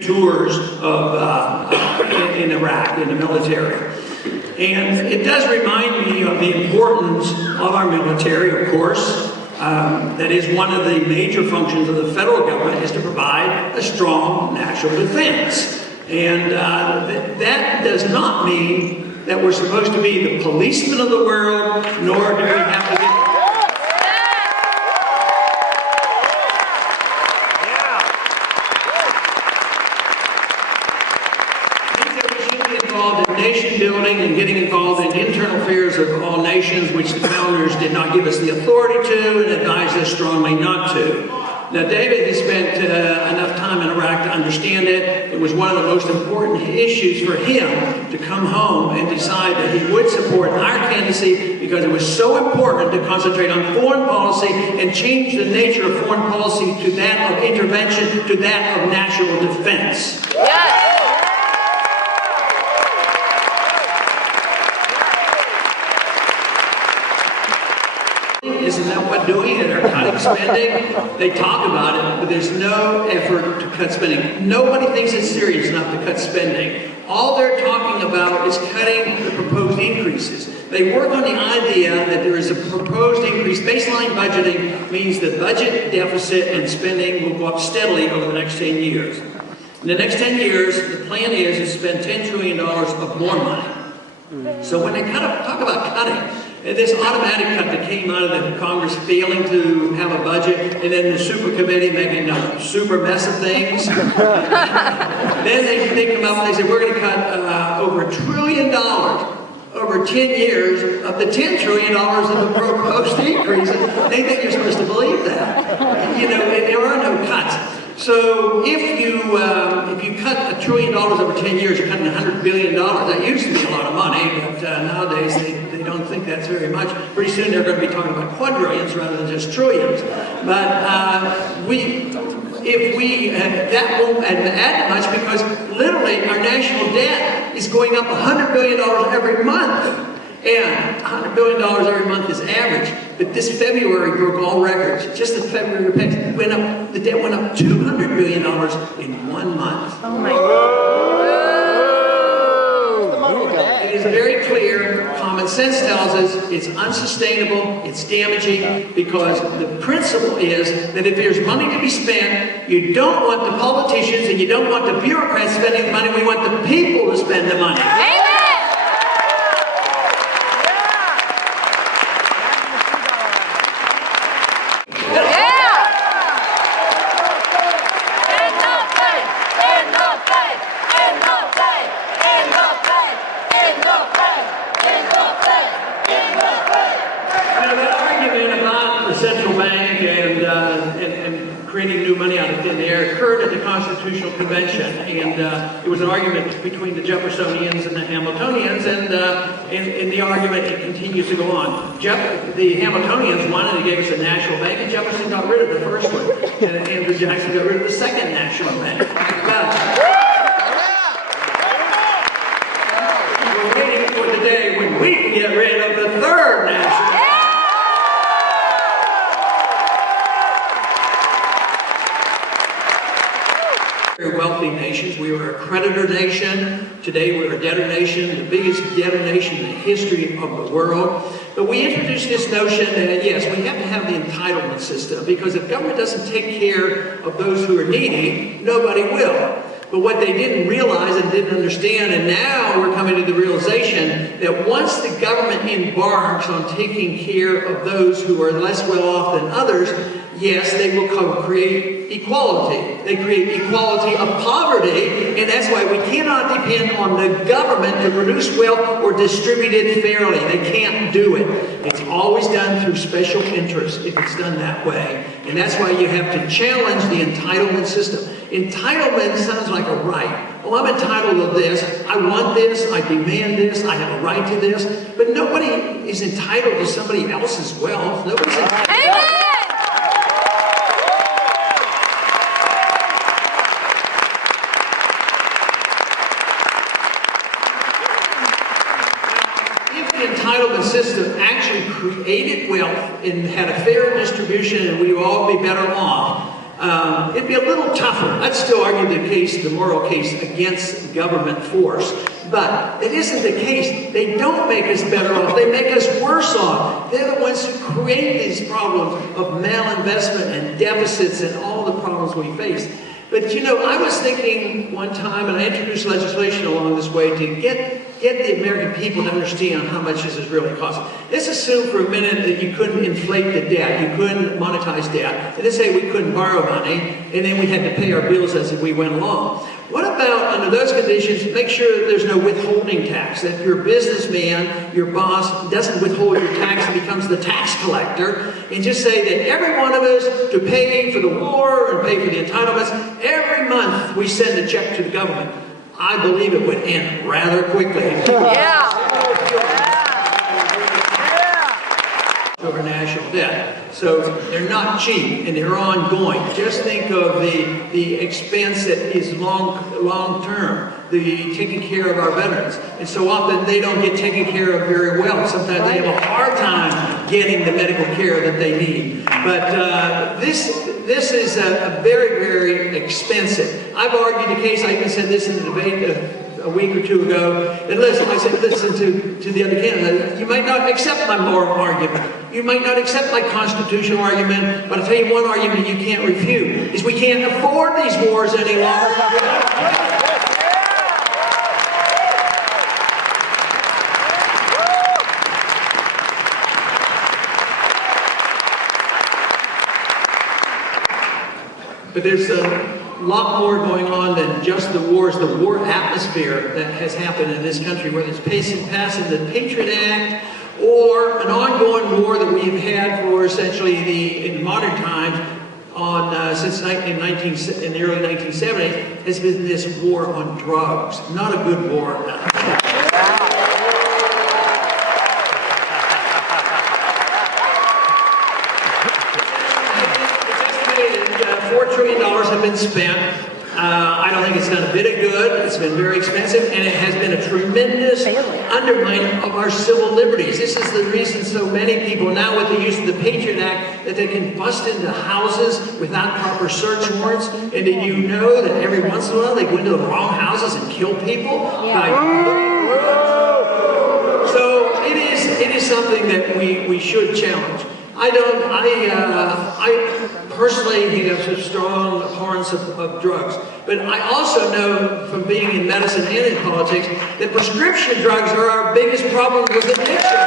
tours of in Iraq, in the military. And it does remind me of the importance of our military, of course. That is one of the major functions of the federal government, is to provide a strong national defense. And that does not mean that we're supposed to be the policemen of the world, nor do we have to get... nation building and getting involved in internal affairs of all nations, which the founders did not give us the authority to and advised us strongly not to. Now, David has spent enough time in Iraq to understand it. It was one of the most important issues for him to come home and decide that he would support our candidacy, because it was so important to concentrate on foreign policy and change the nature of foreign policy to that of intervention, to that of national defense. Yes. Isn't that what doing it? They're cutting spending. They talk about it, but there's no effort to cut spending. Nobody thinks it's serious enough to cut spending. All they're talking about is cutting the proposed increases. They work on the idea that there is a proposed increase. Baseline budgeting means the budget deficit and spending will go up steadily over the next 10 years. In the next 10 years, the plan is to spend $10 trillion of more money. So when they talk about cutting, this automatic cut that came out of the Congress failing to have a budget, and then the super committee making a super mess of things. Then they come up and they say, we're going to cut over $1 trillion over 10 years of the $10 trillion of the proposed increases. They think you're supposed to believe that. You know, there are no cuts. So if you cut $1 trillion over 10 years, you're cutting $100 billion. That used to be a lot of money, but nowadays they don't think that's very much. Pretty soon they're going to be talking about quadrillions rather than just trillions. But that won't add much, because literally our national debt is going up $100 billion every month. And $100 billion every month is average. But this February broke all records. Just the February payment went up. The debt went up $200 billion in 1 month. Oh my God! It is very clear. Common sense tells us it's unsustainable. It's damaging, because the principle is that if there's money to be spent, you don't want the politicians and you don't want the bureaucrats spending the money. We want the people to spend the money. Amen. Creating new money out of thin air occurred at the Constitutional Convention, and it was an argument between the Jeffersonians and the Hamiltonians, and the argument it continues to go on. The Hamiltonians wanted to give us a national bank, and Jefferson got rid of the first one, and Andrew Jackson got rid of the second national bank. We're waiting for the day when we can get rid of the third national bank. Very wealthy nations. We were a creditor nation. Today we're a debtor nation, the biggest debtor nation in the history of the world. But we introduced this notion that, yes, we have to have the entitlement system, because if government doesn't take care of those who are needy, nobody will. But what they didn't realize and didn't understand, and now we're coming to the realization that once the government embarks on taking care of those who are less well off than others, yes, they will create equality. They create equality of poverty, and that's why we cannot depend on the government to produce wealth or distribute it fairly. They can't do it. It's always done through special interests if it's done that way. And that's why you have to challenge the entitlement system. Entitlement sounds like a right. Oh, I'm entitled to this. I want this. I demand this. I have a right to this. But nobody is entitled to somebody else's wealth. Nobody's entitled. Amen. Entitlement system actually created wealth and had a fair distribution, and we would all be better off, it'd be a little tougher. I'd still argue the moral case against government force. But it isn't the case. They don't make us better off. They make us worse off. They're the ones who create these problems of malinvestment and deficits and all the problems we face. But you know, I was thinking one time, and I introduced legislation along this way to get the American people to understand how much this is really costing. Let's assume for a minute that you couldn't inflate the debt, you couldn't monetize debt, and let's say we couldn't borrow money, and then we had to pay our bills as we went along. What about, under those conditions, make sure that there's no withholding tax, that your businessman, your boss, doesn't withhold your tax and becomes the tax collector, and just say that every one of us, to pay for the war and pay for the entitlements, every month we send a check to the government. I believe it would end rather quickly. Over national debt. So they're not cheap and they're ongoing. Just think of the expense that is long term, the taking care of our veterans. And so often they don't get taken care of very well. Sometimes they have a hard time getting the medical care that they need. But this is a very, very expensive. I've argued the case, I even said this in the debate a week or two ago, and listen, I said, listen to the other candidate. You might not accept my moral argument. You might not accept my constitutional argument, but I'll tell you one argument you can't refute, is we can't afford these wars any longer. But there's a lot more going on than just the wars, the war atmosphere that has happened in this country, whether it's passing the Patriot Act or an ongoing war that we've had for essentially in modern times since in the early 1970s, has been this war on drugs. Not a good war. $4 trillion have been spent. I don't think it's done a bit of good. It's been very expensive, and it has been a tremendous undermining of our civil liberties. This is the reason so many people now, with the use of the Patriot Act, that they can bust into houses without proper search warrants. And did you know that every once in a while they go into the wrong houses and kill people? So it is something that we should challenge. I personally have a strong abhorrence of drugs, but I also know from being in medicine and in politics that prescription drugs are our biggest problem with addiction.